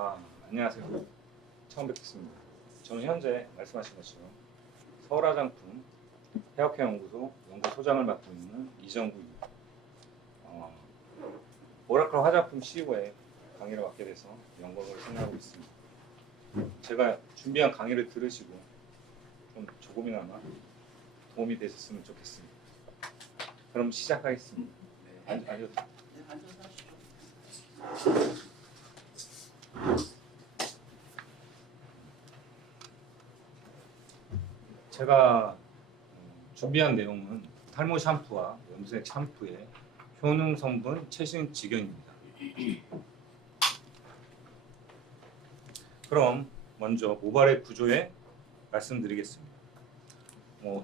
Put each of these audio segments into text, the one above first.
안녕하세요. 처음 뵙겠습니다. 저는 현재 말씀하신 것처럼 서울화장품 헤어케어 연구소 연구소장을 맡고 있는 이정구입니다. 어, 오라클 화장품 CEO의 강의를 맡게 돼서 영광을 생각하고 있습니다. 제가 준비한 강의를 들으시고 좀 조금이나마 도움이 되셨으면 좋겠습니다. 그럼 시작하겠습니다. 앉아도 제가 준비한 내용은 탈모 샴푸와 염색 샴푸의 효능 성분 최신 직연입니다. 그럼 먼저 모발의 구조에 말씀드리겠습니다.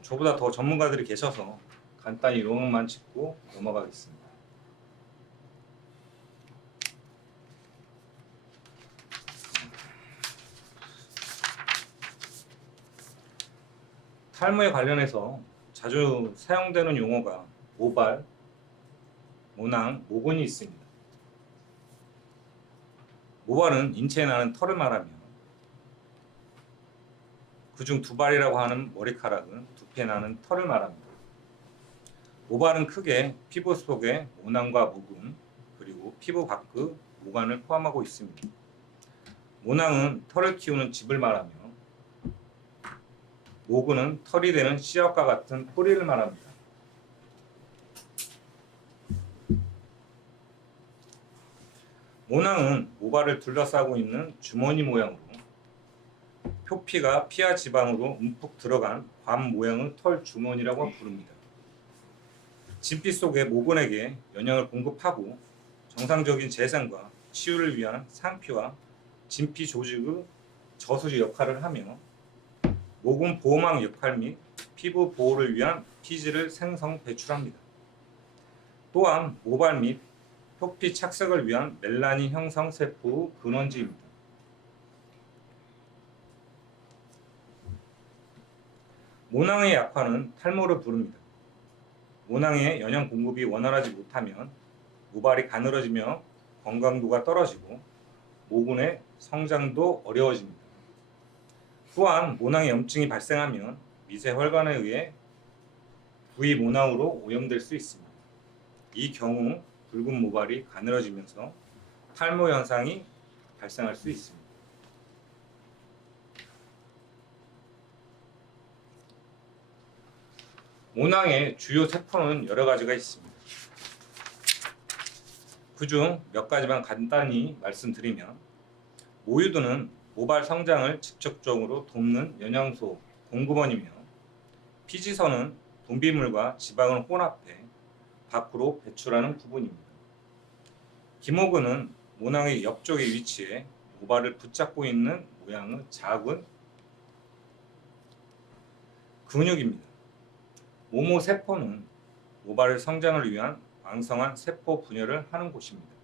저보다 더 전문가들이 계셔서 간단히 요약만 짚고 넘어가겠습니다. 탈모에 관련해서 자주 사용되는 용어가 모발, 모낭, 모근이 있습니다. 모발은 인체에 나는 털을 말하며 그중 두발이라고 하는 머리카락은 두피에 나는 털을 말합니다. 모발은 크게 피부 속에 모낭과 모근, 그리고 피부 밖의 모관을 포함하고 있습니다. 모낭은 털을 키우는 집을 말하며 모근은 털이 되는 씨앗과 같은 뿌리를 말합니다. 모낭은 모발을 둘러싸고 있는 주머니 모양으로 표피가 피하 지방으로 움푹 들어간 관 모양의 털 주머니라고 부릅니다. 진피 속의 모근에게 영양을 공급하고 정상적인 재생과 치유를 위한 상피와 진피 조직의 저수지 역할을 하며 모근 보호막 역할 및 피부 보호를 위한 피지를 생성 배출합니다. 또한 모발 및 표피 착색을 위한 멜라닌 형성 세포의 근원지입니다. 모낭의 약화는 탈모를 부릅니다. 모낭의 영양 공급이 원활하지 못하면 모발이 가늘어지며 건강도가 떨어지고 모근의 성장도 어려워집니다. 또한 모낭에 염증이 발생하면 미세 혈관에 의해 부위 모낭으로 오염될 수 있습니다. 이 경우 붉은 모발이 가늘어지면서 탈모 현상이 발생할 수 있습니다. 모낭의 주요 세포는 여러 가지가 있습니다. 그중 몇 가지만 간단히 말씀드리면 모유두는 모발 성장을 직접적으로 돕는 영양소 공급원이며 피지선은 분비물과 지방을 혼합해 밖으로 배출하는 부분입니다. 기모근은 모낭의 옆쪽에 위치해 모발을 붙잡고 있는 모양의 작은 근육입니다. 모모세포는 모발의 성장을 위한 왕성한 세포 분열을 하는 곳입니다.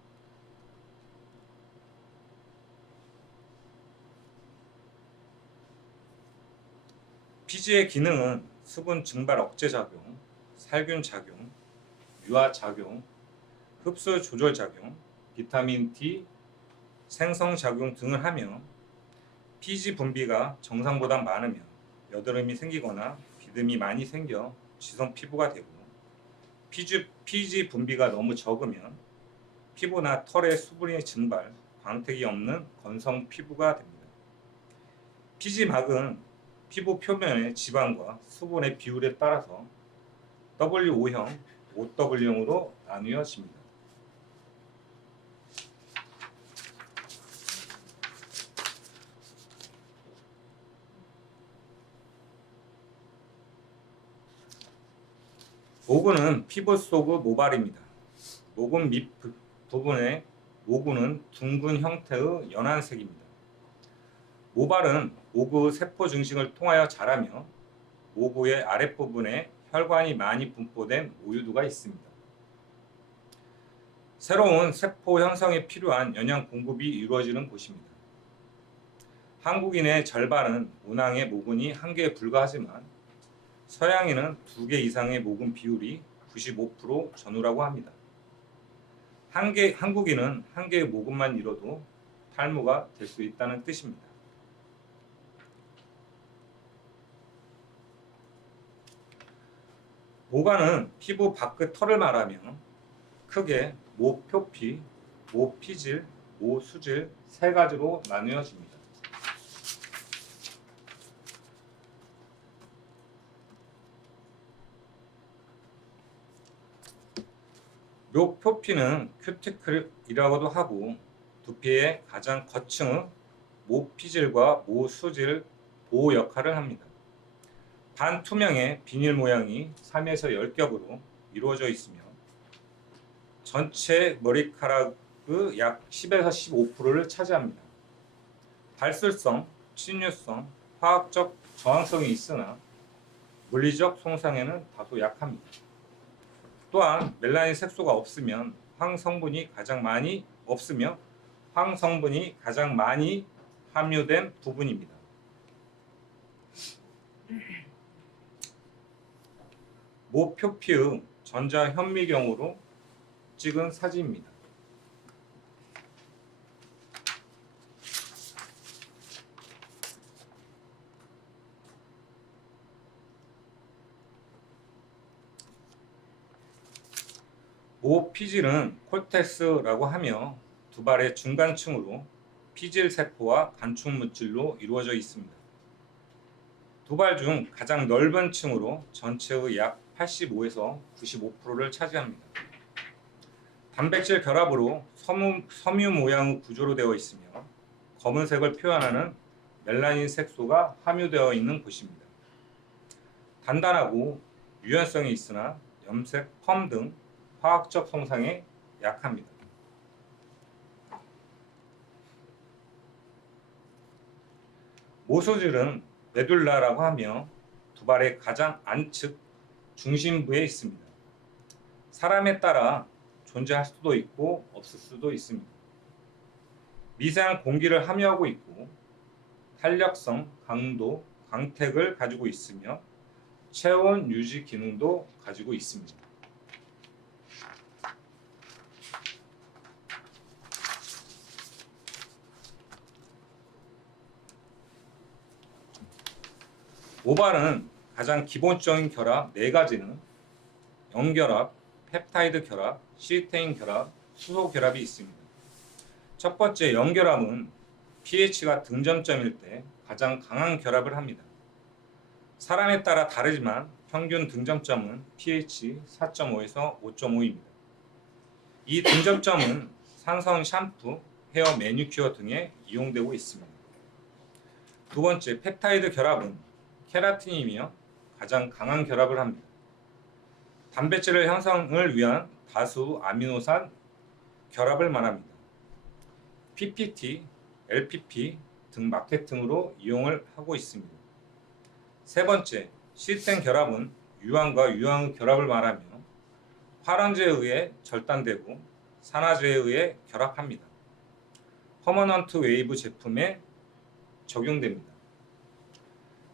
피지의 기능은 수분 증발 억제 작용, 살균 작용, 유화 작용, 흡수 조절 작용, 비타민 D 생성 작용 등을 하며 피지 분비가 정상보다 많으면 여드름이 생기거나 비듬이 많이 생겨 지성 피부가 되고 피지 분비가 너무 적으면 피부나 털의 수분의 증발, 광택이 없는 건성 피부가 됩니다. 피지막은 피부 표면의 지방과 수분의 비율에 따라서 WO형, OW형으로 나뉘어집니다. 모근은 피부 속의 모발입니다. 모근 밑 부분의 모근은 둥근 형태의 연한색입니다. 모발은 모구의 세포 중심을 통하여 자라며 모구의 아랫부분에 혈관이 많이 분포된 모유두가 있습니다. 새로운 세포 형성에 필요한 영양 공급이 이루어지는 곳입니다. 한국인의 절반은 모낭의 모근이 1개에 불과하지만 서양인은 2개 이상의 모근 비율이 95% 전후라고 합니다. 한국인은 1개의 모근만 이뤄도 탈모가 될 수 있다는 뜻입니다. 모가는 피부 밖의 털을 말하며 크게 모표피, 모피질, 모수질 세 가지로 나누어집니다. 묘표피는 큐티클이라고도 하고 두피의 가장 거층의 모피질과 모수질 보호 역할을 합니다. 반투명의 비닐 모양이 3에서 10겹으로 이루어져 있으며 전체 머리카락의 약 10에서 15%를 차지합니다. 발술성, 침유성, 화학적 저항성이 있으나 물리적 손상에는 다소 약합니다. 또한 멜라닌 색소가 없으며 황성분이 가장 많이 함유된 부분입니다. 모표피의 전자현미경으로 찍은 사진입니다. 모피질은 콜텍스라고 하며 두발의 중간층으로 피질세포와 간축물질로 이루어져 있습니다. 두발 중 가장 넓은 층으로 전체의 약 85에서 95%를 차지합니다. 단백질 결합으로 섬유 모양의 구조로 되어 있으며 검은색을 표현하는 멜라닌 색소가 함유되어 있는 곳입니다. 단단하고 유연성이 있으나 염색, 펌 등 화학적 손상에 약합니다. 모소질은 메둘라라고 하며 두발의 가장 안측 중심부에 있습니다. 사람에 따라 존재할 수도 있고 없을 수도 있습니다. 미세한 공기를 함유하고 있고 탄력성, 강도, 광택을 가지고 있으며 체온 유지 기능도 가지고 있습니다. 모발은 가장 기본적인 결합 4가지는 염결합, 펩타이드 결합, 시스테인 결합, 수소 결합이 있습니다. 첫 번째 염결합은 pH가 등점점일 때 가장 강한 결합을 합니다. 사람에 따라 다르지만 평균 등점점은 pH 4.5에서 5.5입니다. 이 등점점은 산성 샴푸, 헤어 매니큐어 등에 이용되고 있습니다. 두 번째 펩타이드 결합은 케라틴이며 가장 강한 결합을 합니다. 단백질의 형성을 위한 다수 아미노산 결합을 말합니다. PPT, LPP 등 마케팅으로 이용을 하고 있습니다. 세 번째, 시스템 결합은 유황과 유황의 결합을 말하며 화랑제에 의해 절단되고 산화제에 의해 결합합니다. 퍼머넌트 웨이브 제품에 적용됩니다.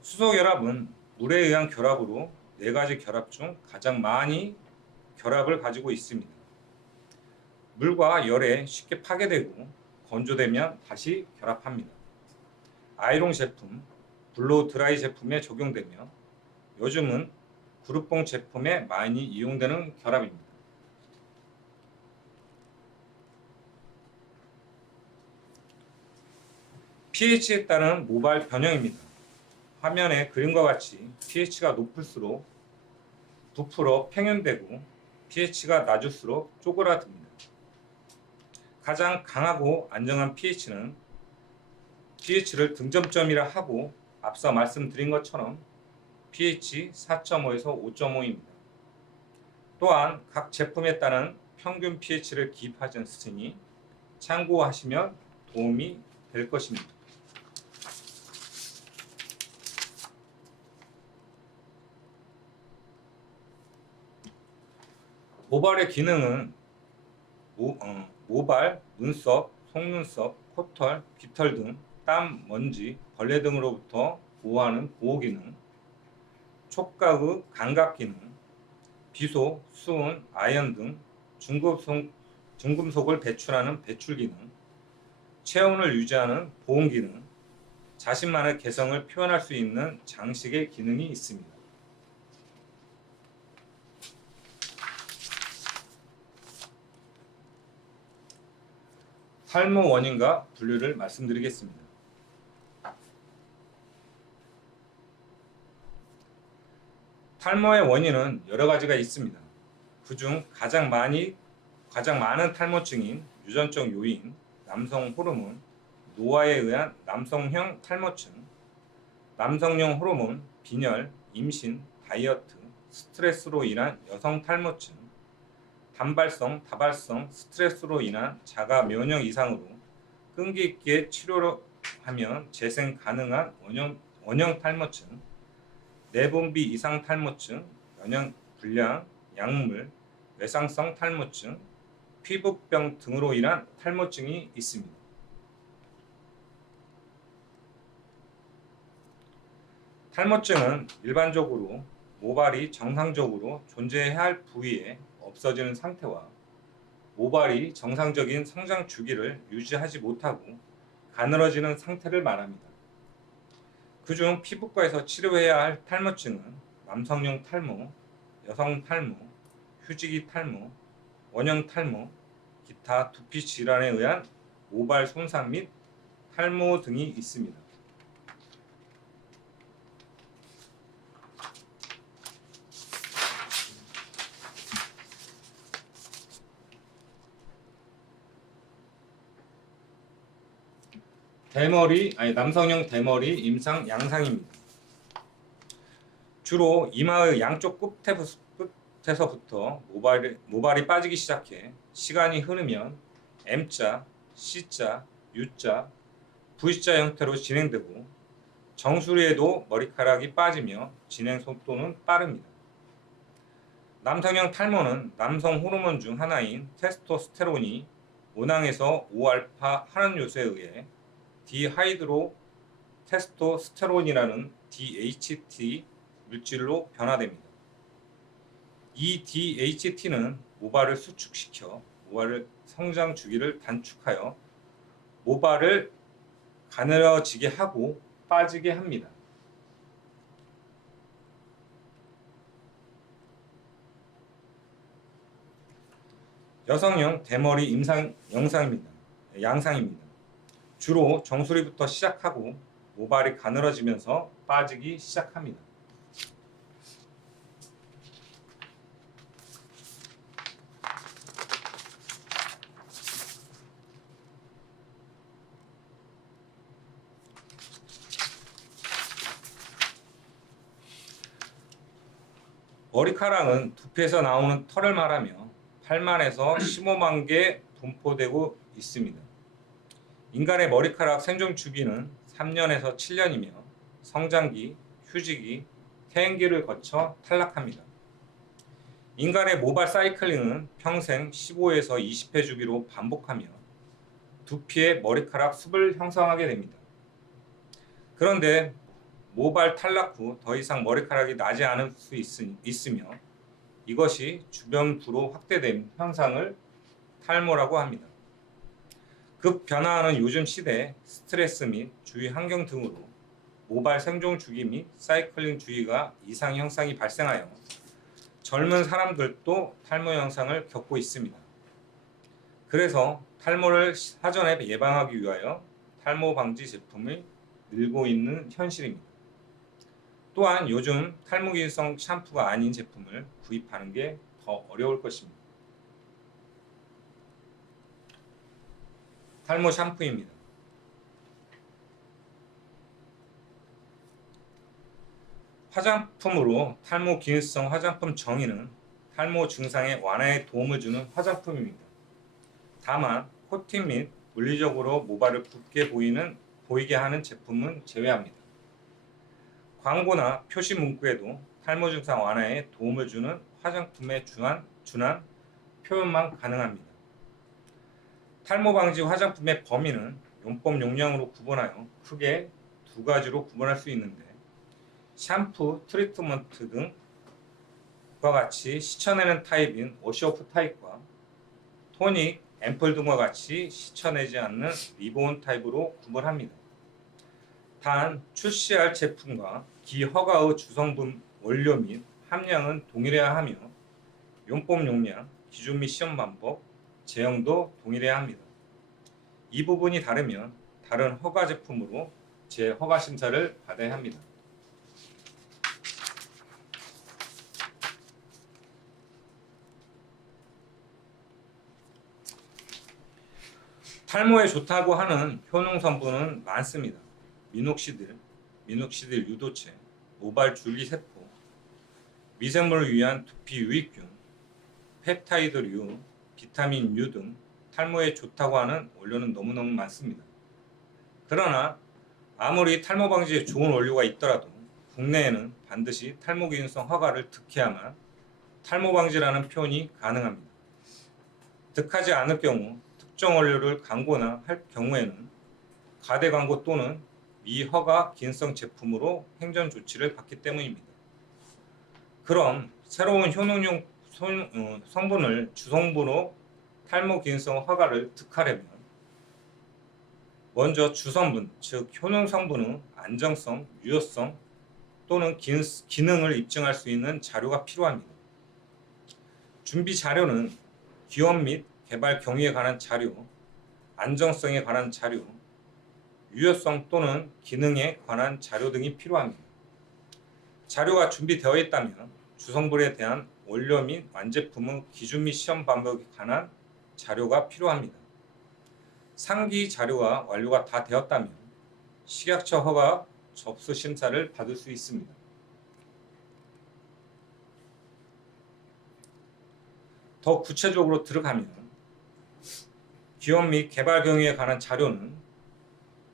수소 결합은 물에 의한 결합으로 4가지 결합 중 가장 많이 결합을 가지고 있습니다. 물과 열에 쉽게 파괴되고 건조되면 다시 결합합니다. 아이롱 제품, 블로우 드라이 제품에 적용되며 요즘은 그룹봉 제품에 많이 이용되는 결합입니다. pH에 따른 모발 변형입니다. 화면의 그림과 같이 pH가 높을수록 부풀어 팽현되고 pH가 낮을수록 쪼그라듭니다. 가장 강하고 안정한 pH는 pH를 등점점이라 하고 앞서 말씀드린 것처럼 pH 4.5에서 5.5입니다. 또한 각 제품에 따른 평균 pH를 기입하지 않으니 참고하시면 도움이 될 것입니다. 모발의 기능은 모발, 눈썹, 속눈썹, 코털, 깃털 등 땀, 먼지, 벌레 등으로부터 보호하는 보호 기능, 촉각의 감각 기능, 비소, 수은, 아연 등 중금속을 배출하는 배출 기능, 체온을 유지하는 보온 기능, 자신만의 개성을 표현할 수 있는 장식의 기능이 있습니다. 탈모 원인과 분류를 말씀드리겠습니다. 탈모의 원인은 여러 가지가 있습니다. 그중 가장 많은 탈모증인 유전적 요인, 남성 호르몬, 노화에 의한 남성형 탈모증, 남성형 호르몬, 빈혈, 임신, 다이어트, 스트레스로 인한 여성 탈모증, 단발성, 다발성 스트레스로 인한 자가 면역 이상으로 끈기 있게 치료를 하면 재생 가능한 원형 탈모증, 내분비 이상 탈모증, 영양 불량, 약물, 외상성 탈모증, 피부병 등으로 인한 탈모증이 있습니다. 탈모증은 일반적으로 모발이 정상적으로 존재해야 할 부위에 없어지는 상태와 모발이 정상적인 성장 주기를 유지하지 못하고 가늘어지는 상태를 말합니다. 그중 피부과에서 치료해야 할 탈모증은 남성형 탈모, 여성 탈모, 휴지기 탈모, 원형 탈모, 기타 두피 질환에 의한 모발 손상 및 탈모 등이 있습니다. 남성형 대머리 임상 양상입니다. 주로 이마의 양쪽 끝에서부터 모발이 빠지기 시작해 시간이 흐르면 M자, C자, U자, V자 형태로 진행되고 정수리에도 머리카락이 빠지며 진행 속도는 빠릅니다. 남성형 탈모는 남성 호르몬 중 하나인 테스토스테론이 모낭에서 5알파 환원 요소에 의해 디하이드로 테스토스테론이라는 DHT 물질로 변화됩니다. 이 DHT는 모발을 수축시켜 모발의 성장 주기를 단축하여 모발을 가늘어지게 하고 빠지게 합니다. 여성형 대머리 양상입니다. 주로 정수리부터 시작하고 모발이 가늘어지면서 빠지기 시작합니다. 머리카락은 두피에서 나오는 털을 말하며 8만에서 15만 개 분포되고 있습니다. 인간의 머리카락 생존 주기는 3년에서 7년이며 성장기, 휴지기, 퇴행기를 거쳐 탈락합니다. 인간의 모발 사이클링은 평생 15에서 20회 주기로 반복하며 두피에 머리카락 숲을 형성하게 됩니다. 그런데 모발 탈락 후 더 이상 머리카락이 나지 않을 수 있으며 이것이 주변부로 확대된 현상을 탈모라고 합니다. 급 변화하는 요즘 시대에 스트레스 및 주위 환경 등으로 모발 생존 주기 및 사이클링 주기가 이상 현상이 발생하여 젊은 사람들도 탈모 현상을 겪고 있습니다. 그래서 탈모를 사전에 예방하기 위하여 탈모 방지 제품이 늘고 있는 현실입니다. 또한 요즘 탈모 기능성 샴푸가 아닌 제품을 구입하는 게 더 어려울 것입니다. 탈모 샴푸입니다. 화장품으로 탈모 기능성 화장품 정의는 탈모 증상의 완화에 도움을 주는 화장품입니다. 다만 코팅 및 물리적으로 모발을 붓게 보이게 하는 제품은 제외합니다. 광고나 표시 문구에도 탈모 증상 완화에 도움을 주는 화장품에 준한 표현만 가능합니다. 탈모 방지 화장품의 범위는 용법 용량으로 구분하여 크게 두 가지로 구분할 수 있는데 샴푸, 트리트먼트 등과 같이 씻어내는 타입인 워시오프 타입과 토닉, 앰플 등과 같이 씻어내지 않는 리본 타입으로 구분합니다. 단 출시할 제품과 기허가의 주성분 원료 및 함량은 동일해야 하며 용법 용량, 기준 및 시험 방법, 제형도 동일해야 합니다. 이 부분이 다르면 다른 허가 제품으로 재허가 심사를 받아야 합니다. 탈모에 좋다고 하는 효능 성분은 많습니다. 미녹시딜 유도체, 모발 줄기세포, 미생물을 위한 두피 유익균, 펩타이드류, 비타민 U 등 탈모에 좋다고 하는 원료는 너무너무 많습니다. 그러나 아무리 탈모 방지에 좋은 원료가 있더라도 국내에는 반드시 탈모 기능성 허가를 득해야만 탈모 방지라는 표현이 가능합니다. 득하지 않을 경우 특정 원료를 광고나 할 경우에는 가대 광고 또는 미허가 기능성 제품으로 행정 조치를 받기 때문입니다. 그럼 새로운 효능용 성분을 주성분으로 탈모 기능성 허가를 득하려면 먼저 주성분, 즉 효능 성분의 안정성, 유효성 또는 기능을 입증할 수 있는 자료가 필요합니다. 준비 자료는 기업 및 개발 경위에 관한 자료, 안정성에 관한 자료, 유효성 또는 기능에 관한 자료 등이 필요합니다. 자료가 준비되어 있다면 주성분에 대한 원료 및 완제품의 기준 및 시험 방법에 관한 자료가 필요합니다. 상기 자료와 완료가 다 되었다면 식약처 허가 접수 심사를 받을 수 있습니다. 더 구체적으로 들어가면 기업 및 개발 경위에 관한 자료는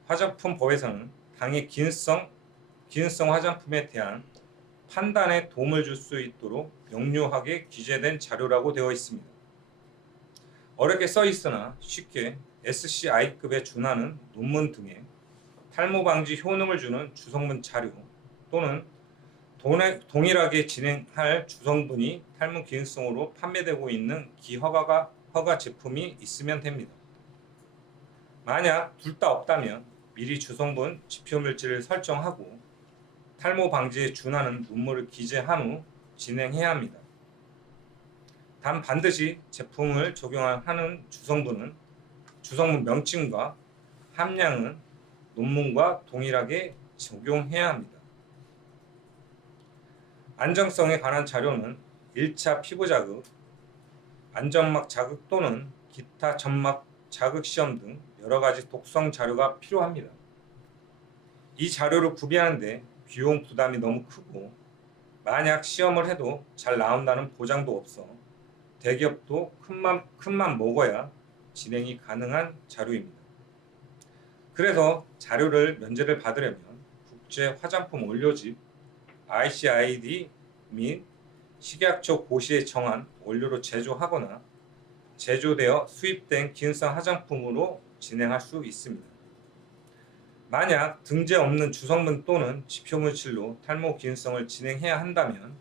화장품법에서는 당의 기능성 화장품에 대한 판단에 도움을 줄 수 있도록 명료하게 기재된 자료라고 되어 있습니다. 어렵게 써 있으나 쉽게 SCI급에 준하는 논문 등의 탈모 방지 효능을 주는 주성분 자료 또는 동일하게 진행할 주성분이 탈모 기능성으로 판매되고 있는 기허가 제품이 있으면 됩니다. 만약 둘 다 없다면 미리 주성분 지표물질을 설정하고 탈모 방지에 준하는 논문을 기재한 후 진행해야 합니다. 단 반드시 제품을 적용하는 주성분 명칭과 함량은 논문과 동일하게 적용해야 합니다. 안정성에 관한 자료는 1차 피부 자극, 안점막 자극 또는 기타 점막 자극 시험 등 여러 가지 독성 자료가 필요합니다. 이 자료를 구비하는데 비용 부담이 너무 크고 만약 시험을 해도 잘 나온다는 보장도 없어 대기업도 큰맘 먹어야 진행이 가능한 자료입니다. 그래서 자료를 면제를 받으려면 국제 화장품 원료집 ICID 및 식약처 고시에 정한 원료로 제조하거나 제조되어 수입된 기능성 화장품으로 진행할 수 있습니다. 만약 등재 없는 주성분 또는 지표물질로 탈모 기능성을 진행해야 한다면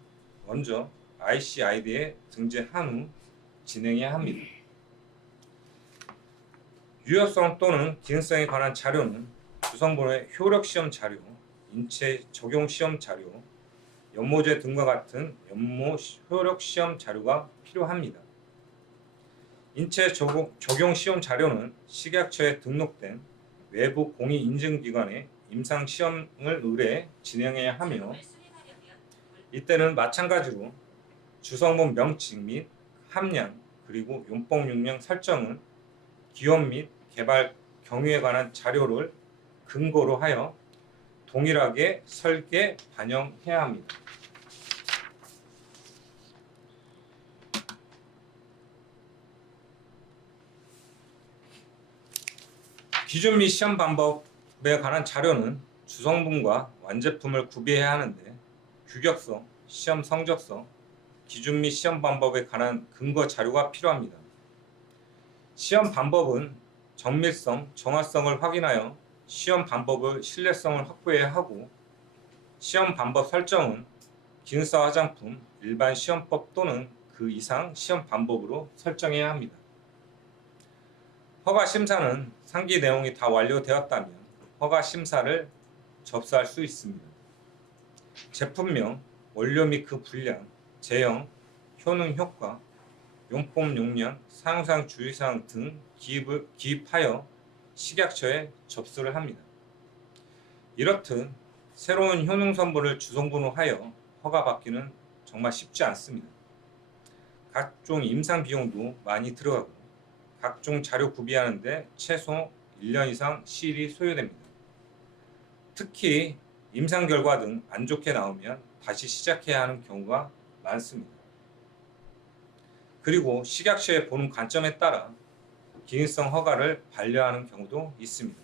먼저 ICID에 등재한 후 진행해야 합니다. 유효성 또는 기능성에 관한 자료는 주성분의 효력 시험 자료, 인체 적용 시험 자료, 연모제 등과 같은 연모 효력 시험 자료가 필요합니다. 인체 적용 시험 자료는 식약처에 등록된 외부 공의 인증기관에 임상 시험을 의뢰해 진행해야 하며 이때는 마찬가지로 주성분 명칭 및 함량 그리고 용법 용량 설정은 기업 및 개발 경위에 관한 자료를 근거로 하여 동일하게 설계 반영해야 합니다. 기준 및 시험 방법에 관한 자료는 주성분과 완제품을 구비해야 하는데 규격서, 시험 성적서, 기준 및 시험 방법에 관한 근거 자료가 필요합니다. 시험 방법은 정밀성, 정확성을 확인하여 시험 방법의 신뢰성을 확보해야 하고 시험 방법 설정은 기능성 화장품 일반 시험법 또는 그 이상 시험 방법으로 설정해야 합니다. 허가 심사는 상기 내용이 다 완료되었다면 허가 심사를 접수할 수 있습니다. 제품명, 원료 및 그 분량, 제형, 효능 효과, 용법 용량, 사용상 주의사항 등 기입하여 식약처에 접수를 합니다. 이렇듯 새로운 효능 성분을 주성분화하여 허가받기는 정말 쉽지 않습니다. 각종 임상 비용도 많이 들어가고 각종 자료 구비하는데 최소 1년 이상 시일이 소요됩니다. 특히 임상 결과 등 안 좋게 나오면 다시 시작해야 하는 경우가 많습니다. 그리고 식약처의 보는 관점에 따라 기능성 허가를 반려하는 경우도 있습니다.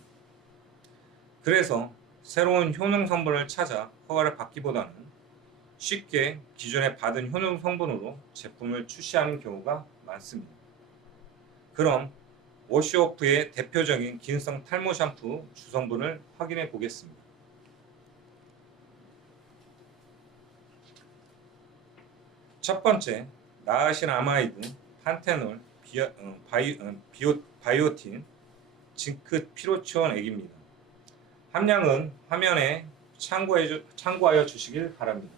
그래서 새로운 효능 성분을 찾아 허가를 받기보다는 쉽게 기존에 받은 효능 성분으로 제품을 출시하는 경우가 많습니다. 그럼 워시오프의 대표적인 기능성 탈모 샴푸 주성분을 확인해 보겠습니다. 첫 번째, 나아신아마이드, 판테놀, 바이오틴, 징크 피로치온 액입니다. 함량은 화면에 참고하여 주시길 바랍니다.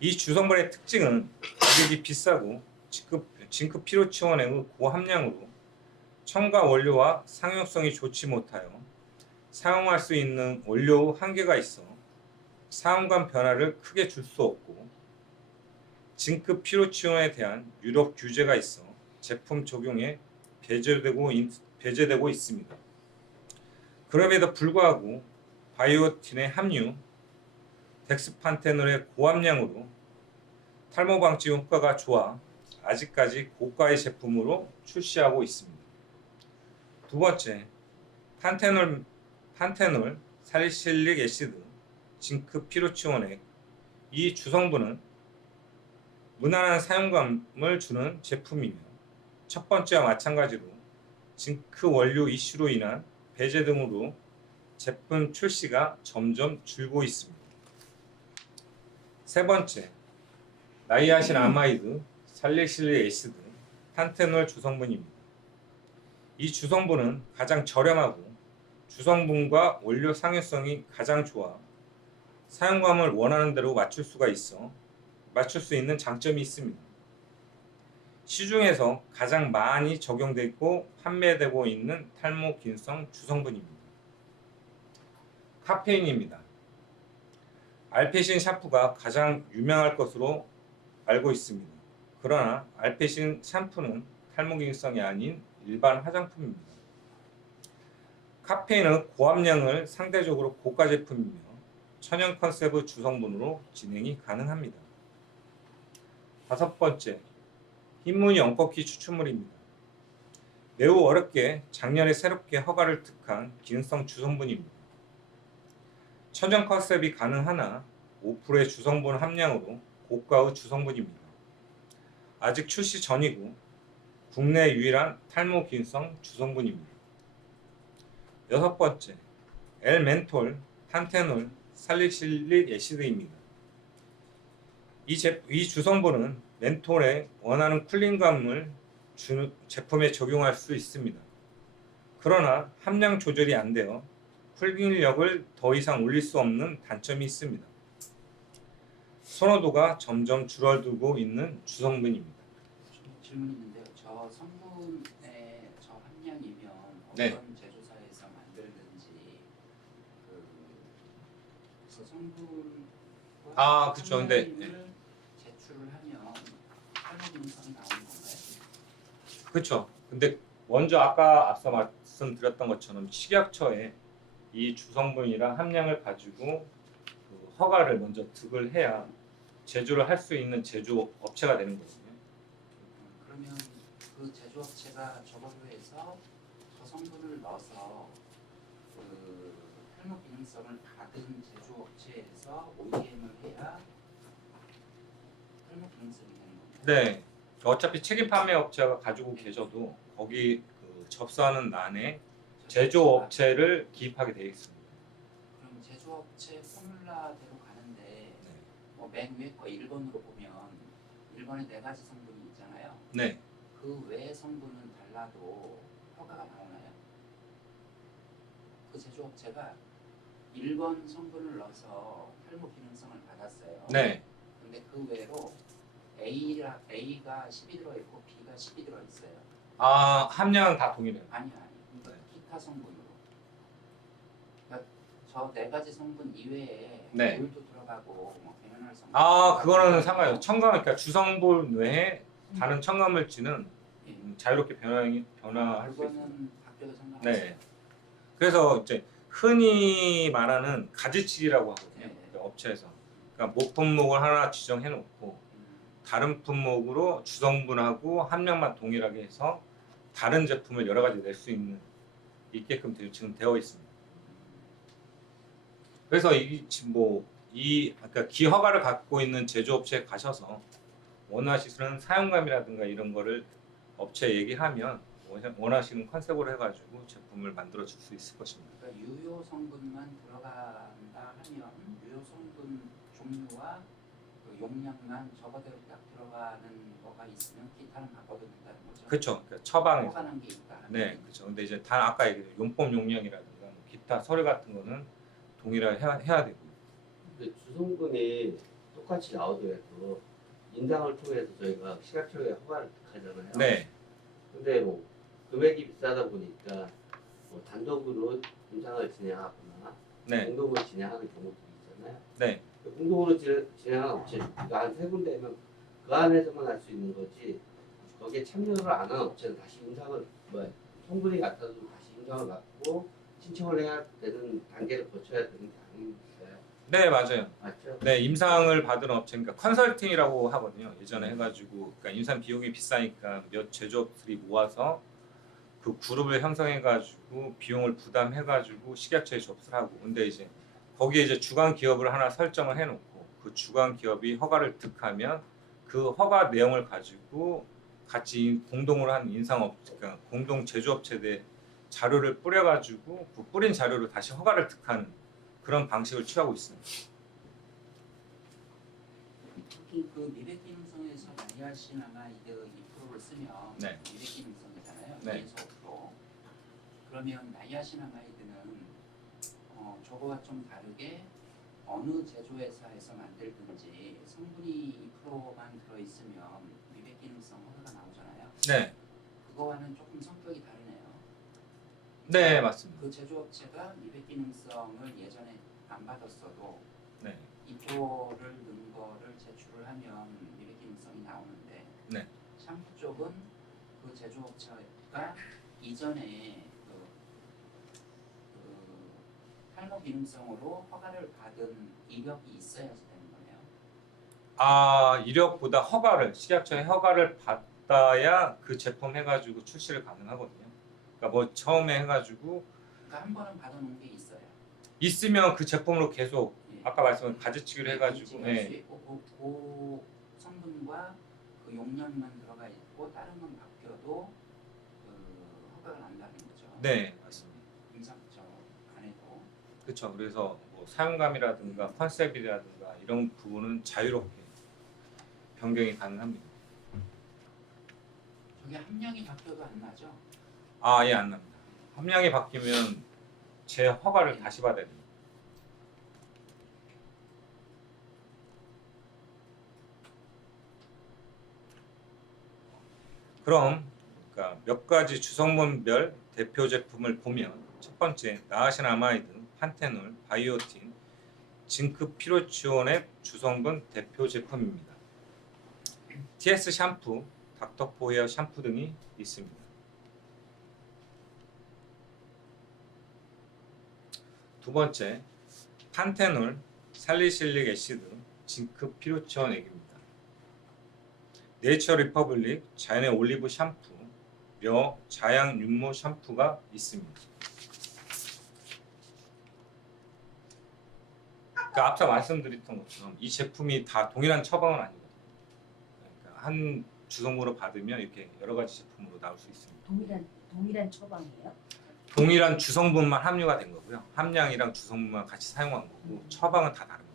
이 주성분의 특징은 가격이 비싸고 징크 피로치온액의 고함량으로 첨가 원료와 상용성이 좋지 못하여 사용할 수 있는 원료의 한계가 있어 사용감 변화를 크게 줄 수 없고 징크 피로치온에 대한 유럽 규제가 있어 제품 적용에 배제되고 있습니다. 그럼에도 불구하고 바이오틴의 함유, 덱스판테놀의 고함량으로 탈모 방지 효과가 좋아 아직까지 고가의 제품으로 출시하고 있습니다. 두 번째, 판테놀 살리실릭 애시드, 징크 피로치온액. 이 주성분은 무난한 사용감을 주는 제품이며 첫 번째와 마찬가지로 징크 원료 이슈로 인한 배제 등으로 제품 출시가 점점 줄고 있습니다. 세 번째, 나이아신아마이드, 살리실릭 애시드, 판테놀 주성분입니다. 이 주성분은 가장 저렴하고 주성분과 원료 상용성이 가장 좋아 사용감을 원하는 대로 맞출 수 있는 장점이 있습니다. 시중에서 가장 많이 적용되고 판매되고 있는 탈모 기능성 주성분입니다. 카페인입니다. 알페신 샴푸가 가장 유명할 것으로 알고 있습니다. 그러나 알페신 샴푸는 탈모 기능성이 아닌 일반 화장품입니다. 카페인은 고함량을 상대적으로 고가 제품이며 천연 컨셉의 주성분으로 진행이 가능합니다. 다섯 번째, 흰무늬 엉겅퀴 추출물입니다. 매우 어렵게 작년에 새롭게 허가를 득한 기능성 주성분입니다. 천연 컨셉이 가능하나 5%의 주성분 함량으로 고가의 주성분입니다. 아직 출시 전이고 국내 유일한 탈모 기능성 주성분입니다. 여섯 번째, 엘멘톨, 판테놀, 살리실릭 애시드입니다. 이 주성분은 멘톨에 원하는 쿨링감을 제품에 적용할 수 있습니다. 그러나 함량 조절이 안 되어 쿨링력을 더 이상 올릴 수 없는 단점이 있습니다. 선호도가 점점 줄어들고 있는 주성분입니다. 질문이 있는데요. 저 성분의 저 함량이면 어떤 네. 제조사에서 만들든지 그 성분과 그쵸. 근데 함량을 제출을 하면 탈모 기능성이 나오는 건가요? 그렇죠. 근데 먼저 앞서 말씀드렸던 것처럼 식약처에 이 주성분이랑 함량을 가지고 그 허가를 먼저 득을 해야 제조를 할 수 있는 제조업체가 되는 거거든요. 그러면 그 제조업체가 저걸로 해서 저 성분을 넣어서 그 탈모 기능성을 받은 제조업체에서 OEM을 해야 탈모 기능성이 되는 건가요? 네. 어차피 책임 판매 업체가 가지고 계셔도 거기 그 접수하는 난에 제조업체를 기입하게 되어 있습니다. 그럼 제조업체 포뮬라대로 가는데 네. 맨 위에 거 1번으로 보면 1번에 4가지 성분이 있잖아요. 네. 그 외의 성분은 달라도 허가가 나오나요? 그 제조업체가 1번 성분을 넣어서 탈모 기능성을 받았어요. 네. 근데 그 외로 A가 10이 들어있고 B가 10이 들어있어요. 아, 함량은 다 동일해요. 아니. 그러니까 기타 성분으로. 그러니까 저 네 가지 성분 이외에 네. 물도 들어가고 뭐 베네놀 성분. 아, 그거는 상관없어요. 첨가, 그러니까 주성분 외에 다른 첨가물질은 예. 자유롭게 변화할 수 있습니다. 그거는 바뀌어도 상관없어요. 네. 그래서 이제 흔히 말하는 가지치기라고 하거든요. 네. 그 업체에서. 그러니까 목품목을 하나 지정해놓고 다른 품목으로 주성분하고 함량만 동일하게 해서 다른 제품을 여러 가지 낼 수 있게끔 지금 되어 있습니다. 그래서 그러니까 기허가를 갖고 있는 제조업체에 가셔서 원하시는 사용감이라든가 이런 거를 업체에 얘기하면 원하시는 컨셉으로 해가지고 제품을 만들어 줄 수 있을 것입니다. 그러니까 유효 성분만 들어간다 하면 유효 성분 종류와 그 용량만 저거대로 딱 들어가는 거가 있으면 기타는 바꿔도 된다는 거죠. 그렇죠. 그러니까 처방에서. 허가난 게 있다. 네, 그렇죠. 근데 이제 다 아까 얘기했던 용법 용량이라든가 뭐 기타 서류 같은 거는 동일하게 해야 되고요. 그 주성분이 똑같이 나오더라도 인상을 통해서 저희가 식약처에 허가를 하잖아요. 네, 근데 뭐 금액이 비싸다 보니까 뭐 단독으로 임상을 진행하거나 네, 공동으로 진행하는 경우들이 있잖아요. 네. 공동으로 진행하는 업체가 한 세 군데면 그 안에서만 할 수 있는 거지 거기에 참여를 안 한 업체는 다시 임상을 성분이 같아도 다시 임상을 받고 신청을 해야 되는 단계를 거쳐야 되는 게 아니니까요. 네, 맞아요. 맞죠? 네, 임상을 받은 업체니까 컨설팅이라고 하거든요. 예전에 해가지고 그러니까 임상 비용이 비싸니까 몇 제조업들이 모아서 그 그룹을 형성해가지고 비용을 부담해가지고 식약처에 접수를 하고. 근데 이제 거기에 이제 주관 기업을 하나 설정을 해놓고 그 주관 기업이 허가를 득하면 그 허가 내용을 가지고 같이 공동으로 한 그러니까 공동 제조업체에 자료를 뿌려가지고 그 뿌린 자료로 다시 허가를 득하는 그런 방식을 취하고 있습니다. 특히 그 미백 기능성에서 나이아신아마이드 2%를 쓰면 네. 미백 기능성이잖아요. 네. 2에서 5%. 그러면 나이아신아마이드는 저거와 좀 다르게 어느 제조회사에서 만들든지 성분이 2%만 들어있으면 미백 기능성 허가가 나오잖아요. 네, 그거와는 조금 성격이 다르네요. 네, 맞습니다. 그 제조업체가 미백 기능성을 예전에 안 받았어도 네, 2%를 넣은 거를 제출을 하면 미백 기능성이 나오는데 네. 샴푸 쪽은 그 제조업체가 이전에 탈모 기능성으로 허가를 받은 이력이 있어야 되는 거네요. 아, 이력보다 식약처의 허가를 받아야 그 제품 해가지고 출시를 가능하거든요. 그러니까 뭐 처음에 해가지고 그러니까 한 번은 받아놓은 게 있어요. 있으면 그 제품으로 계속 예. 아까 말씀한 가지치기를 해가지고 할 수 예. 있고 그 성분과 그 용량만 들어가 있고 다른 건 바뀌어도 그 허가가 난다는 거죠. 네, 맞습니다. 임상처 안에도. 그렇죠. 그래서 뭐 사용감이라든가 컨셉이라든가 이런 부분은 자유롭게 변경이 가능합니다. 저게 함량이 바뀌어도 안 나죠? 아, 예, 안 납니다. 함량이 바뀌면 제 허가를 다시 받아야 됩니다. 그럼 그러니까 몇 가지 주성분별 대표 제품을 보면 첫 번째 나아신아마이드, 판테놀, 바이오틴, 징크 피로치온의 주성분 대표 제품입니다. TS 샴푸, 닥터포 헤어 샴푸 등이 있습니다. 두 번째, 판테놀, 살리실릭 애시드, 징크 피로치온 액입니다. 네이처 리퍼블릭, 자연의 올리브 샴푸, 며 자양 윤모 샴푸가 있습니다. 그러니까 앞서 말씀드렸던 것처럼 이 제품이 다 동일한 처방은 아니거든요. 그러니까 한 주성분으로 받으면 이렇게 여러 가지 제품으로 나올 수 있습니다. 동일한 처방이에요? 동일한 주성분만 함유가 된 거고요. 함량이랑 주성분만 같이 사용한 거고 처방은 다 다릅니다.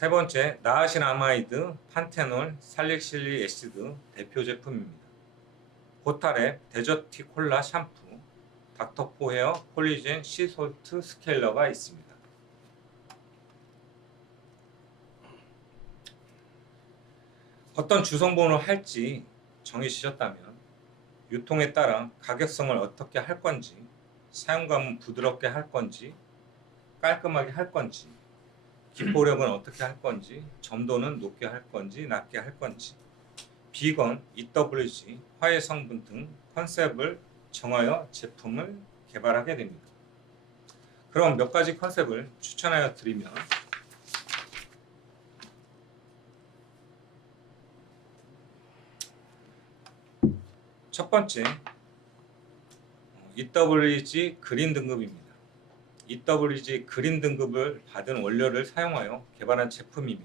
세 번째, 나아신아마이드, 판테놀, 살릭실릭 애시드 대표 제품입니다. 고타랩, 데저티 콜라 샴푸, 닥터포 헤어 콜리젠 시솔트 스케일러가 있습니다. 어떤 주성분을 할지 정해지셨다면 유통에 따라 가격성을 어떻게 할 건지, 사용감은 부드럽게 할 건지, 깔끔하게 할 건지, 기포력은 어떻게 할 건지, 점도는 높게 할 건지, 낮게 할 건지, 비건, EWG, 화해 성분 등 컨셉을 정하여 제품을 개발하게 됩니다. 그럼 몇 가지 컨셉을 추천하여 드리면, 첫 번째, EWG 그린 등급입니다. EWG 그린 등급을 받은 원료를 사용하여 개발한 제품이며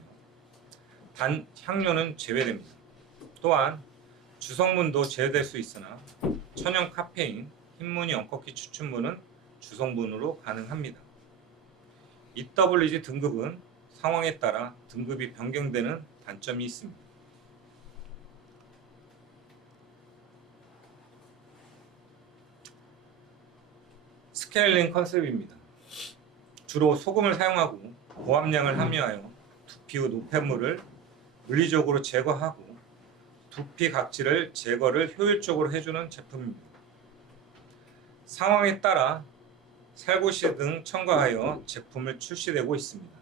단 향료는 제외됩니다. 또한 주성분도 제외될 수 있으나 천연 카페인, 흰무늬 엉겅퀴 추출물은 주성분으로 가능합니다. EWG 등급은 상황에 따라 등급이 변경되는 단점이 있습니다. 스케일링 컨셉입니다. 주로 소금을 사용하고 고함량을 함유하여 두피의 노폐물을 물리적으로 제거하고 두피 각질을 제거를 효율적으로 해주는 제품입니다. 상황에 따라 살구시 등 첨가하여 제품을 출시되고 있습니다.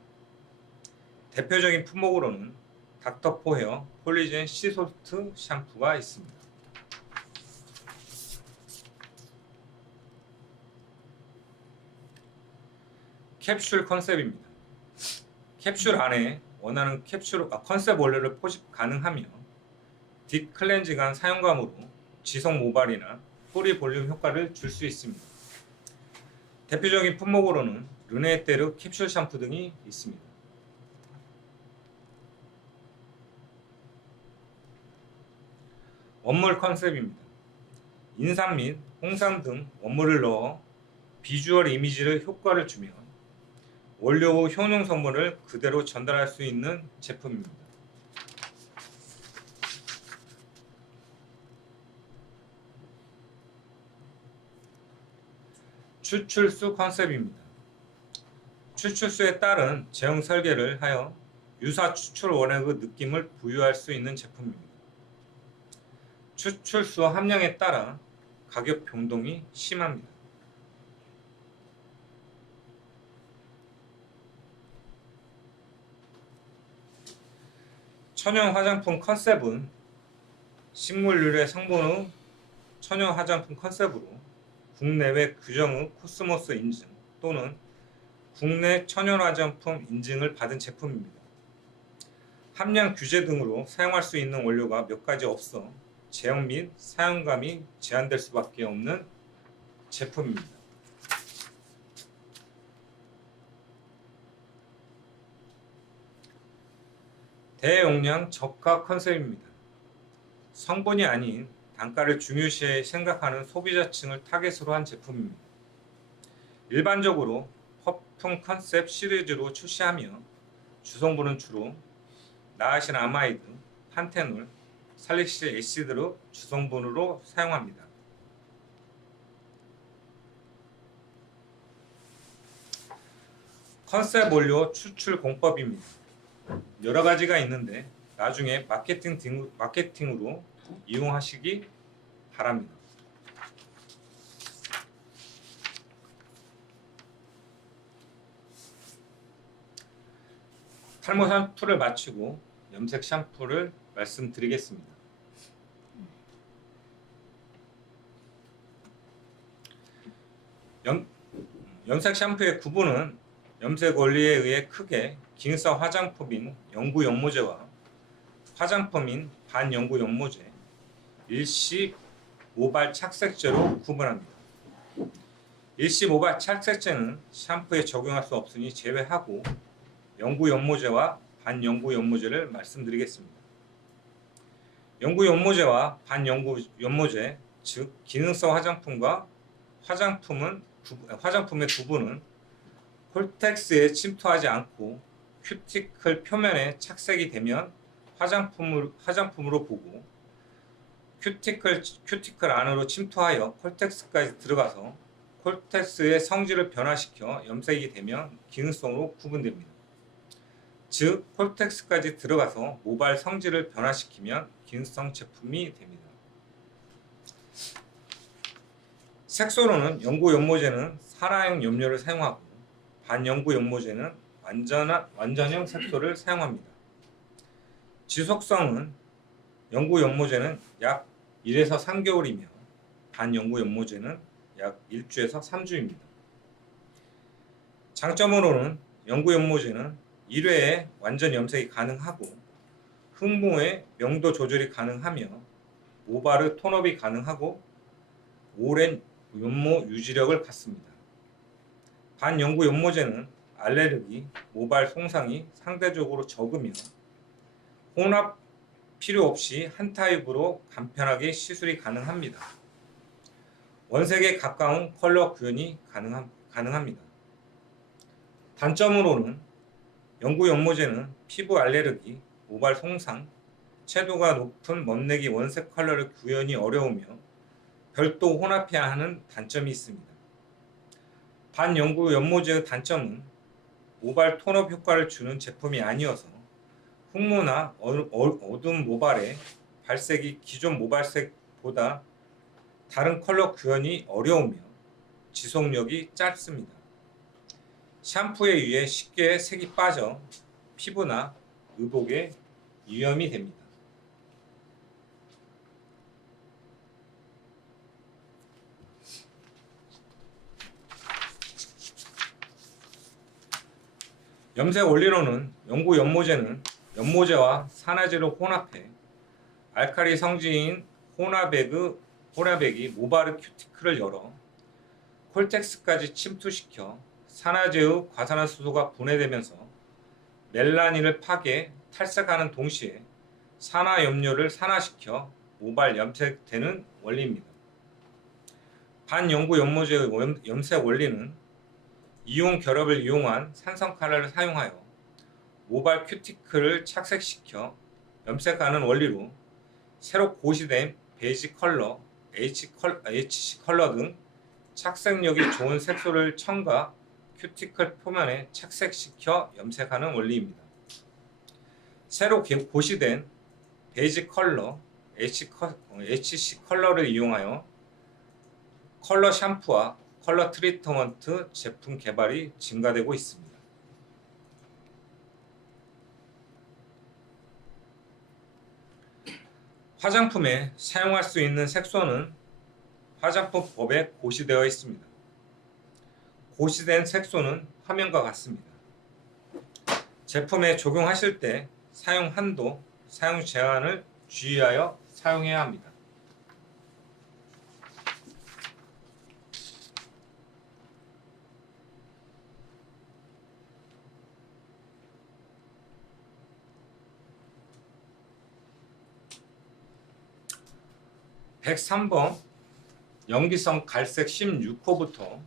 대표적인 품목으로는 닥터포 헤어 콜리젠 시솔트 샴푸가 있습니다. 캡슐 컨셉입니다. 캡슐 안에 원하는 컨셉 원료를 포집 가능하며 딥 클렌징한 사용감으로 지속 모발이나 뿌리 볼륨 효과를 줄 수 있습니다. 대표적인 품목으로는 르네테르 캡슐 샴푸 등이 있습니다. 원물 컨셉입니다. 인삼 및 홍삼 등 원물을 넣어 비주얼 이미지를 효과를 주며 원료의 효능 성분을 그대로 전달할 수 있는 제품입니다. 추출수 컨셉입니다. 추출수에 따른 제형 설계를 하여 유사 추출 원액의 느낌을 부여할 수 있는 제품입니다. 추출수 함량에 따라 가격 변동이 심합니다. 천연 화장품 컨셉은 식물 유래 성분의 천연 화장품 컨셉으로 국내외 규정의 코스모스 인증 또는 국내 천연 화장품 인증을 받은 제품입니다. 함량 규제 등으로 사용할 수 있는 원료가 몇 가지 없어 제형 및 사용감이 제한될 수밖에 없는 제품입니다. 대용량 저가 컨셉입니다. 성분이 아닌 단가를 중요시 생각하는 소비자층을 타겟으로 한 제품입니다. 일반적으로 퍼퓸 컨셉 시리즈로 출시하며 주성분은 주로 나아신아마이드, 판테놀, 살릭실 애시드로 주성분으로 사용합니다. 컨셉 원료 추출 공법입니다. 여러 가지가 있는데 나중에 마케팅으로 이용하시기 바랍니다. 탈모 샴푸를 마치고 염색 샴푸를 말씀드리겠습니다. 염색 샴푸의 구분은 염색 원리에 의해 크게 기능성 화장품인 연구 연모제와 화장품인 반연구 연모제, 일시 모발 착색제로 구분합니다. 일시 모발 착색제는 샴푸에 적용할 수 없으니 제외하고 연구 연모제와 반연구 연모제를 말씀드리겠습니다. 연구 연모제와 반연구 연모제, 즉 기능성 화장품과 화장품의 구분은 콜텍스에 침투하지 않고 큐티클 표면에 착색이 되면 화장품으로 보고 큐티클 안으로 침투하여 콜텍스까지 들어가서 콜텍스의 성질을 변화시켜 염색이 되면 기능성으로 구분됩니다. 즉 콜텍스까지 들어가서 모발 성질을 변화시키면 기능성 제품이 됩니다. 색소로는 연구 연모제는 산화형 염료를 사용하고 반연구 연모제는 완전형 색소를 사용합니다. 지속성은 연구 연모제는 약 1에서 3개월이며 반연구 연모제는 약 1주에서 3주입니다. 장점으로는 연구 연모제는 1회에 완전 염색이 가능하고 흑모의 명도 조절이 가능하며 모발의 톤업이 가능하고 오랜 연모 유지력을 갖습니다. 반연구 연모제는 알레르기, 모발 손상이 상대적으로 적으며 혼합 필요 없이 한 타입으로 간편하게 시술이 가능합니다. 원색에 가까운 컬러 구현이 가능합니다. 단점으로는 연구 연모제는 피부 알레르기, 모발 손상, 채도가 높은 멋내기 원색 컬러를 구현이 어려우며 별도 혼합해야 하는 단점이 있습니다. 반연구 연모제의 단점은 모발 톤업 효과를 주는 제품이 아니어서 흑모나 어두운 모발의 발색이 기존 모발색보다 다른 컬러 구현이 어려우며 지속력이 짧습니다. 샴푸에 의해 쉽게 색이 빠져 피부나 의복에 위험이 됩니다. 염색 원리로는 연구 연모제는 연모제와 산화제를 혼합해 알칼리 성질인 호나백이 모발의 큐티클을 열어 콜텍스까지 침투시켜 산화제의 과산화수소가 분해되면서 멜라닌을 파괴, 탈색하는 동시에 산화염료를 산화시켜 모발 염색되는 원리입니다. 반연구 연모제의 염색 원리는 이온 결합을 이용한 산성 컬러를 사용하여 모발 큐티클을 착색시켜 염색하는 원리로 새로 고시된 베이지 컬러, HC 컬러 등 착색력이 좋은 색소를 첨가 큐티클 표면에 착색시켜 염색하는 원리입니다. 새로 고시된 베이지 컬러, HC 컬러를 이용하여 컬러 샴푸와 컬러 트리트먼트 제품 개발이 증가되고 있습니다. 화장품에 사용할 수 있는 색소는 화장품법에 고시되어 있습니다. 고시된 색소는 화면과 같습니다. 제품에 적용하실 때 사용 한도, 사용 제한을 주의하여 사용해야 합니다. (103번) 염기성 갈색 16호부터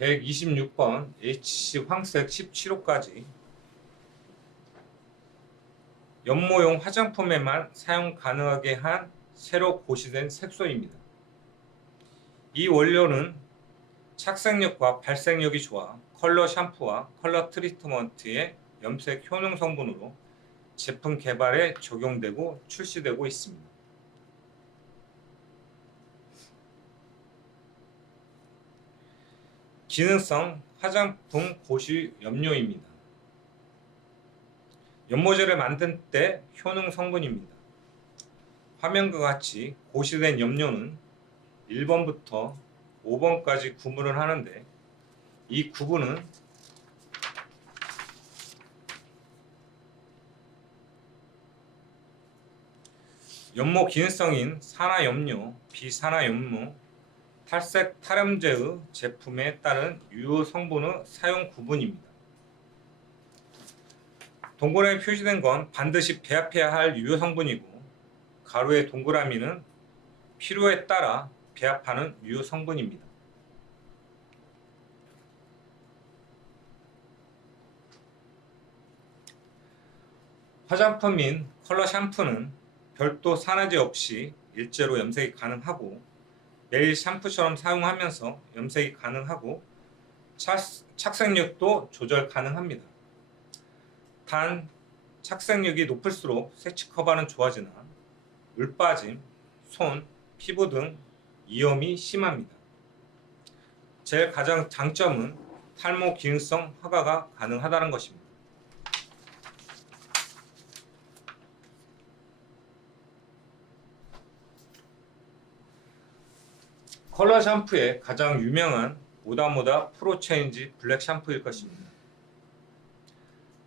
126번 HC 황색 17호까지 연모용 화장품에만 사용 가능하게 한 새로 고시된 색소입니다. 이 원료는 착색력과 발색력이 좋아 컬러 샴푸와 컬러 트리트먼트의 염색 효능 성분으로 제품 개발에 적용되고 출시되고 있습니다. 기능성 화장품 고시 염료입니다. 연모제를 만들 때 효능 성분입니다. 화면과 같이 고시된 염료는 1번부터 5번까지 구분을 하는데 이 구분은 연모 기능성인 산화염료, 비산화염료, 탈색 탈염제의 제품에 따른 유효 성분의 사용 구분입니다. 동그라미 표시된 건 반드시 배합해야 할 유효 성분이고 가로의 동그라미는 필요에 따라 배합하는 유효 성분입니다. 화장품인 컬러 샴푸는 별도 산화제 없이 일제로 염색이 가능하고 매일 샴푸처럼 사용하면서 염색이 가능하고 착색력도 조절 가능합니다. 단 착색력이 높을수록 세치 커버는 좋아지나 물 빠짐, 손, 피부 등 이염이 심합니다. 제일 가장 장점은 탈모 기능성 허가가 가능하다는 것입니다. 컬러 샴푸의 가장 유명한 모다모다 프로 체인지 블랙 샴푸일 것입니다.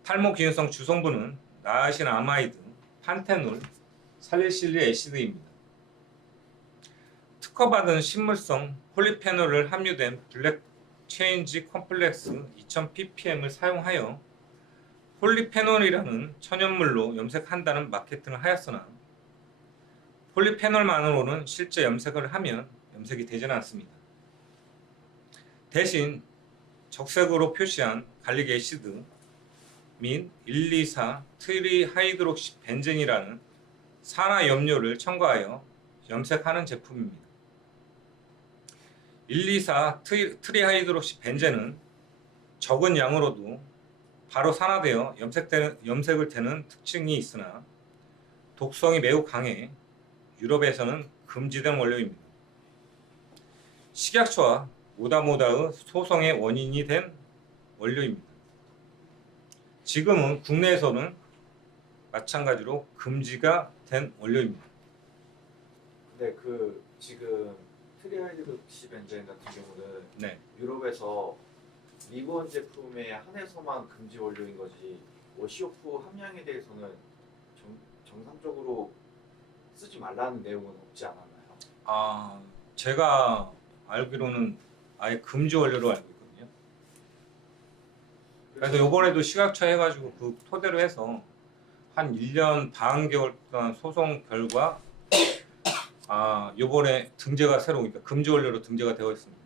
탈모 기능성 주성분은 나아신아마이드, 판테놀, 살리실리 애시드입니다. 특허받은 식물성 폴리페놀을 함유된 블랙 체인지 컴플렉스 2000ppm을 사용하여 폴리페놀이라는 천연물로 염색한다는 마케팅을 하였으나 폴리페놀만으로는 실제 염색을 하면 염색이 되지는 않습니다. 대신 적색으로 표시한 갈릭 애시드 및 124 트리하이드록시 벤젠이라는 산화 염료를 첨가하여 염색하는 제품입니다. 124 트리하이드록시 벤젠은 적은 양으로도 바로 산화되어 염색을 되는 특징이 있으나 독성이 매우 강해 유럽에서는 금지된 원료입니다. 식약처와 모다모다의 소송의 원인이 된 원료입니다. 지금은 국내에서는 마찬가지로 금지가 된 원료입니다. 근데 그 지금 트리하이드록시 벤젠 같은 경우는 네. 유럽에서 미건 제품에 한해서만 금지 원료인 거지 워시오프 함량에 대해서는 정상적으로 쓰지 말라는 내용은 없지 않았나요? 제가 알기로는 아예 금지 원료로 알고 있거든요. 그래서 이번에도 식약처 해가지고 그 토대로 해서 한 1년 반 개월 동안 소송 결과 이번에 등재가 새로 그러니까 금지 원료로 등재가 되어 있습니다.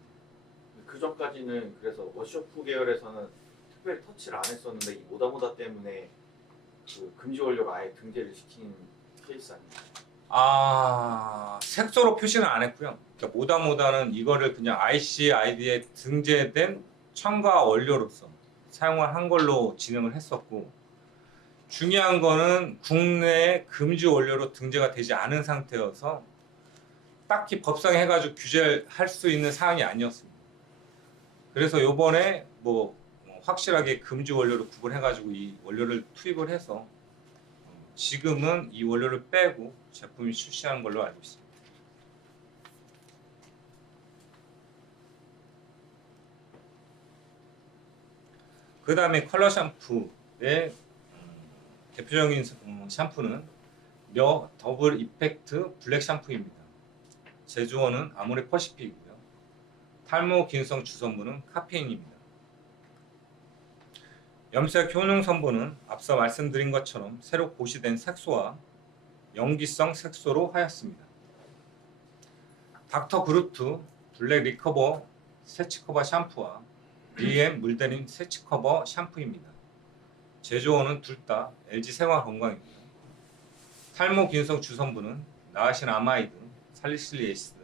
그 전까지는 그래서 워시오프 계열에서는 특별히 터치를 안 했었는데 이 모다모다 때문에 그 금지 원료가 아예 등재를 시킨 케이스 아닌가요? 색소로 표시는 안 했고요. 그러니까 모다모다는 이거를 그냥 ICID에 등재된 첨가 원료로서 사용을 한 걸로 진행을 했었고, 중요한 거는 국내에 금지 원료로 등재가 되지 않은 상태여서 딱히 법상에 해가지고 규제할 수 있는 사항이 아니었습니다. 그래서 요번에 확실하게 금지 원료로 구분해가지고 이 원료를 투입을 해서 지금은 이 원료를 빼고 제품이 출시하는 걸로 알고 있습니다. 그 다음에 컬러 샴푸의 대표적인 샴푸는 며 더블 이펙트 블랙 샴푸입니다. 제조원은 아모레 퍼시픽이고요. 탈모 기능성 주성분은 카페인입니다. 염색 효능 성분은 앞서 말씀드린 것처럼 새로 고시된 색소와 염기성 색소로 하였습니다. 닥터 그루트 블랙 리커버 세치커버 샴푸와 리엠 물데림 세치커버 샴푸입니다. 제조원은 둘 다 LG 생활건강이고요. 탈모 기능성 주성분은 나아신아마이드, 살리실리 애시드,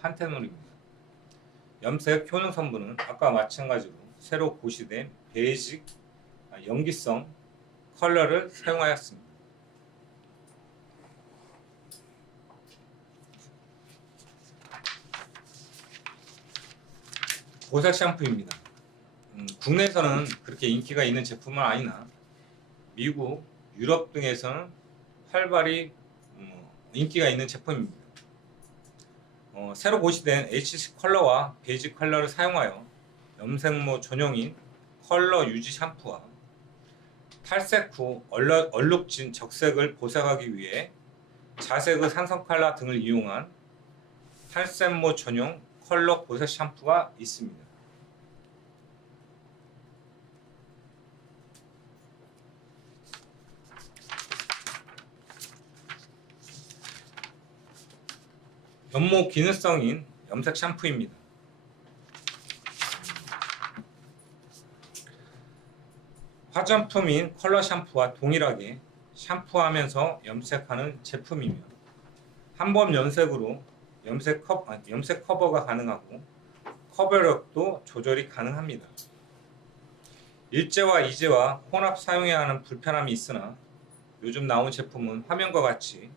판테놀입니다. 염색 효능 성분은 아까 마찬가지로 새로 고시된 베이직 염기성 컬러를 사용하였습니다. 보색 샴푸입니다. 국내에서는 그렇게 인기가 있는 제품은 아니나 미국, 유럽 등에서는 활발히 인기가 있는 제품입니다. 새로 고시된 HC 컬러와 베이지 컬러를 사용하여 염색모 전용인 컬러 유지 샴푸와 탈색 후 얼룩진 적색을 보색하기 위해 자색의 산성 컬러 등을 이용한 탈색모 전용 컬러 보색 샴푸가 있습니다. 연모 기능성인 염색 샴푸입니다. 화장품인 컬러 샴푸와 동일하게 샴푸하면서 염색하는 제품이며 한 번 염색으로 염색 커버가 가능하고 커버력도 조절이 가능합니다. 일제와 이제와 혼합 사용해야 하는 불편함이 있으나 요즘 나온 제품은 화면과 같이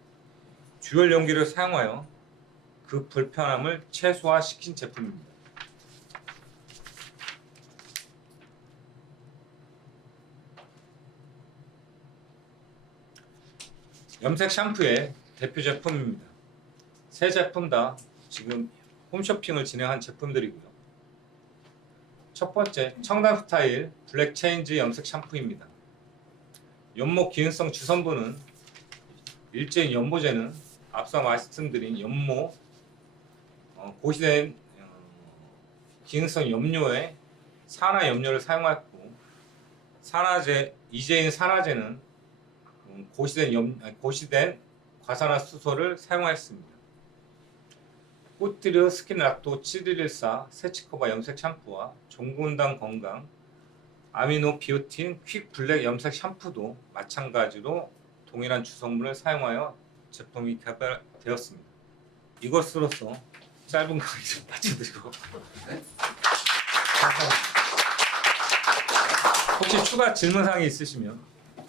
듀얼 용기를 사용하여 그 불편함을 최소화시킨 제품입니다. 염색 샴푸의 대표 제품입니다. 세 제품 다 지금 홈쇼핑을 진행한 제품들이고요. 첫 번째 청담 스타일 블랙 체인지 염색 샴푸입니다. 연모 기능성 주성분은 일제인 연모제는 앞서 말씀드린 연모 고시된 기능성 염료에 산화 염료를 사용했고 이제인 산화제는 고시된 과산화수소를 사용하였습니다. 꽃드르 스킨락토 7114 세치커버 염색 샴푸와 종근당 건강 아미노 비오틴 퀵 블랙 염색 샴푸도 마찬가지로 동일한 주성분을 사용하여 제품이 개발되었습니다. 이것으로서 짧은 강의 좀 마쳐드리고 감사합니다. 혹시 추가 질문사항이 있으시면